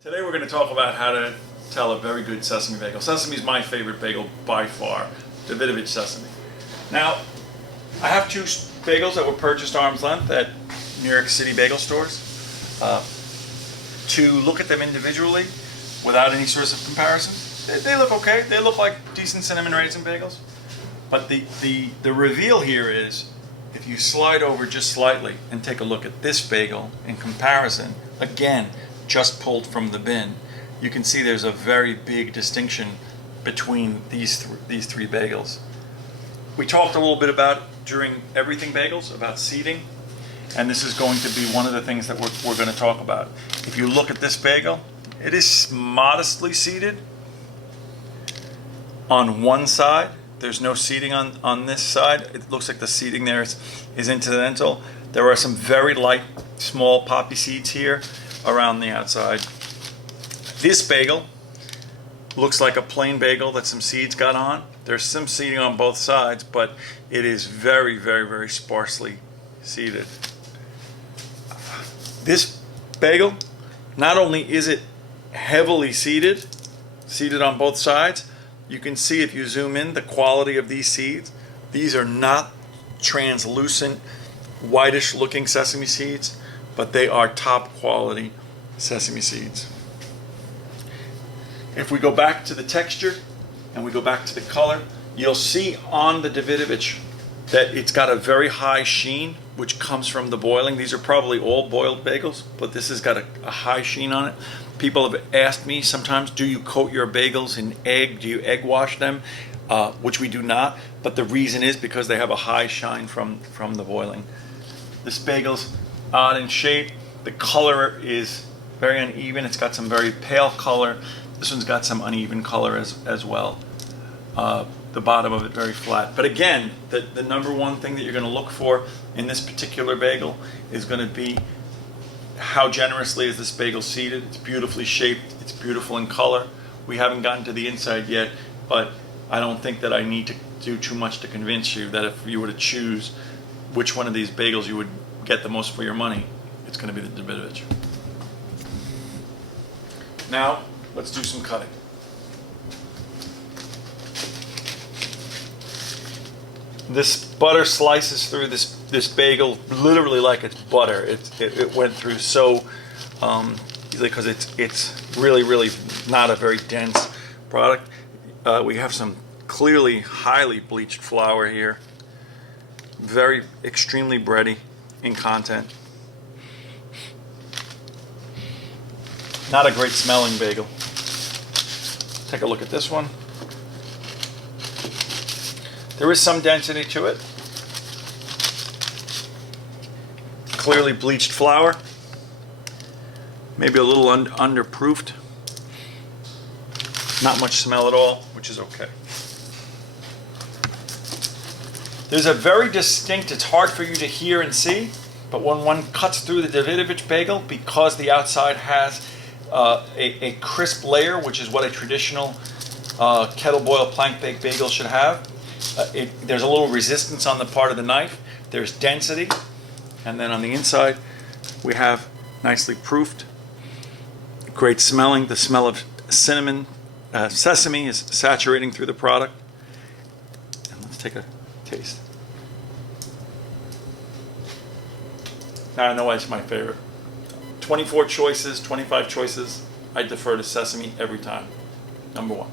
Today we're going to talk about how to tell a very good sesame bagel. Sesame is my favorite bagel by far, Davidovich Sesame. Now, I have two bagels that were purchased arm's length at New York City bagel stores. To look at them individually without any source of comparison, they look okay. They look like decent cinnamon raisin bagels. But the reveal here is, if you slide over just slightly and take a look at this bagel in comparison, again, just pulled from the bin, you can see there's a very big distinction between these three bagels. We talked a little bit about during Everything Bagels about seeding, and this is going to be one of the things that we're going to talk about. If you look at this bagel, it is modestly seeded on one side. There's no seeding on this side. It looks like the seeding there is incidental. There are some very light, small poppy seeds here around the outside. This bagel looks like a plain bagel that some seeds got on. There's some seeding on both sides, but it is very, very, very sparsely seeded. This bagel, not only is it heavily seeded on both sides, you can see if you zoom in the quality of these seeds. These are not translucent, whitish looking sesame seeds, but they are top quality sesame seeds. If we go back to the texture and we go back to the color, you'll see on the Davidovich that it's got a very high sheen, which comes from the boiling. These are probably all boiled bagels, but this has got a high sheen on it. People have asked me sometimes, do you coat your bagels in egg? Do you egg wash them? Which we do not, but the reason is because they have a high shine from the boiling. This bagel's odd in shape. The color is very uneven. It's got some very pale color. This one's got some uneven color as well. The bottom of it very flat. But again, the number one thing that you're going to look for in this particular bagel is going to be how generously is this bagel seeded. It's beautifully shaped. It's beautiful in color. We haven't gotten to the inside yet, but I don't think that I need to do too much to convince you that if you were to choose which one of these bagels you would get the most for your money, it's going to be the Davidovich. Now, let's do some cutting. This butter slices through this bagel literally like it's butter. It went through so easily because it's really not a very dense product. We have some clearly highly bleached flour here. Very extremely bready in content. Not a great smelling bagel. Take a look at this one. There is some density to it. Clearly bleached flour. Maybe a little underproofed. Not much smell at all, which is okay. There's a very distinct, it's hard for you to hear and see, but when one cuts through the Davidovich bagel, because the outside has a crisp layer, which is what a traditional kettle boiled plank baked bagel should have. There's a little resistance on the part of the knife. There's density, and then on the inside we have nicely proofed, great smelling. The smell of cinnamon, sesame is saturating through the product. And let's take a taste. Now I know why it's my favorite. 24 choices, 25 choices, I defer to sesame every time. Number one.